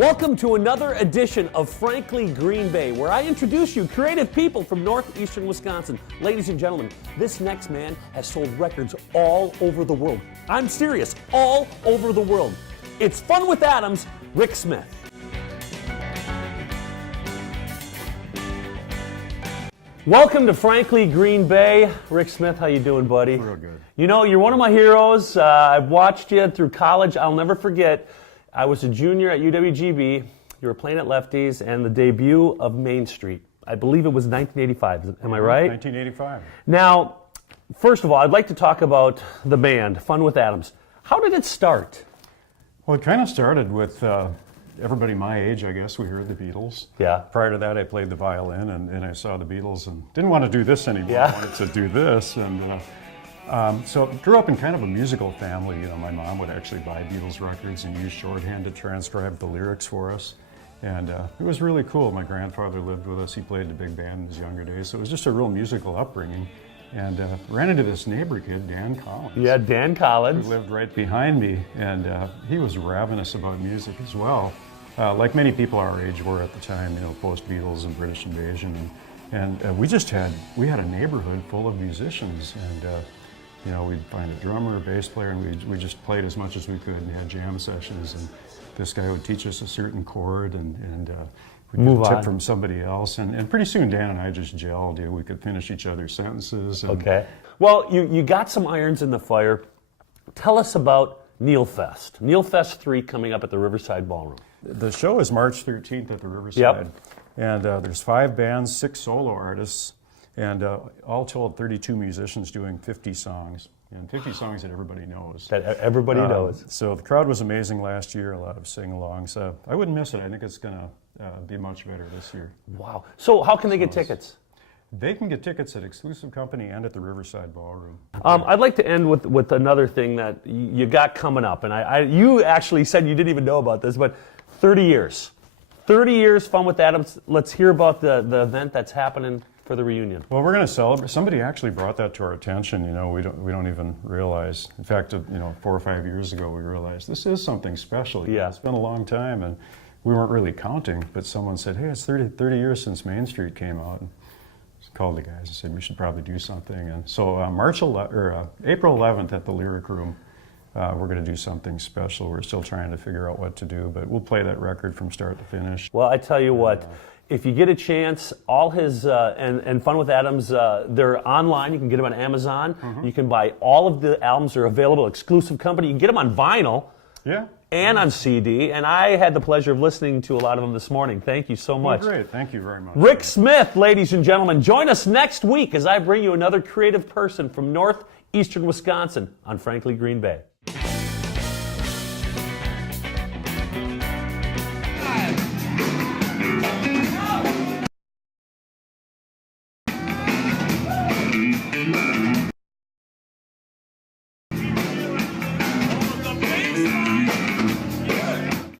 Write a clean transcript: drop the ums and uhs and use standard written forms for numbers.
Welcome to another edition of Frankly Green Bay, where I introduce you creative people from northeastern Wisconsin. Ladies and gentlemen, this next man has sold records all over the world. I'm serious, all over the world. It's Fun with Adams, Rick Smith. Welcome to Frankly Green Bay. Rick Smith, how you doing, buddy? Real good. You know, you're one of my heroes. I've watched you through college. I'll never forget. I was a junior at UWGB. You were playing at Lefties, and the debut of Main Street. I believe it was 1985. Am I right? 1985. Now, first of all, I'd like to talk about the band, Fun with Adams. How did it start? Well, it kind of started with everybody my age, I guess. We heard the Beatles. Yeah. Prior to that, I played the violin, and I saw the Beatles and didn't want to do this anymore. Yeah. I wanted to do this. And so grew up in kind of a musical family. You know, my mom would actually buy Beatles records and use shorthand to transcribe the lyrics for us. And it was really cool. My grandfather lived with us. He played the big band in his younger days. So it was just a real musical upbringing. And ran into this neighbor kid, Dan Collins. Yeah, Dan Collins. Who lived right behind me. And he was ravenous about music as well. Like many people our age were at the time, you know, post-Beatles and British Invasion. And we had a neighborhood full of musicians. And you know, we'd find a drummer, a bass player, and we just played as much as we could and had jam sessions. And this guy would teach us a certain chord, and we'd get a tip from somebody else. And pretty soon, Dan and I just gelled. You know, we could finish each other's sentences. And okay. Well, you got some irons in the fire. Tell us about Neil Fest. Neil Fest 3 coming up at the Riverside Ballroom. The show is March 13th at the Riverside. Yep. And there's 5 bands, 6 solo artists. And all told, 32 musicians doing 50 songs, and 50 songs that everybody knows. That everybody knows. So the crowd was amazing last year, a lot of sing-alongs. I wouldn't miss it. I think it's going to be much better this year. Wow. So how can they get tickets? They can get tickets at Exclusive Company and at the Riverside Ballroom. I'd like to end with another thing that you got coming up. And you actually said you didn't even know about this, but 30 years. 30 years Fun with Adams. Let's hear about the event that's happening for the reunion. Well, we're going to celebrate. Somebody actually brought that to our attention. You know, we don't even realize. In fact, you know, 4 or 5 years ago, we realized this is something special. Yeah. It's been a long time, and we weren't really counting. But someone said, "Hey, it's 30 years since Main Street came out." And called the guys and said we should probably do something. And so April 11th at the Lyric Room, we're going to do something special. We're still trying to figure out what to do, but we'll play that record from start to finish. Well, I tell you what. If you get a chance, all his and Fun with Adams, they're online. You can get them on Amazon. Mm-hmm. You can buy all of the albums. They're available, Exclusive Company. You can get them on vinyl. Yeah. And on CD. And I had the pleasure of listening to a lot of them this morning. Thank you so much. Oh, great. Thank you very much. Rick Smith, ladies and gentlemen. Join us next week as I bring you another creative person from northeastern Wisconsin on Frankly Green Bay.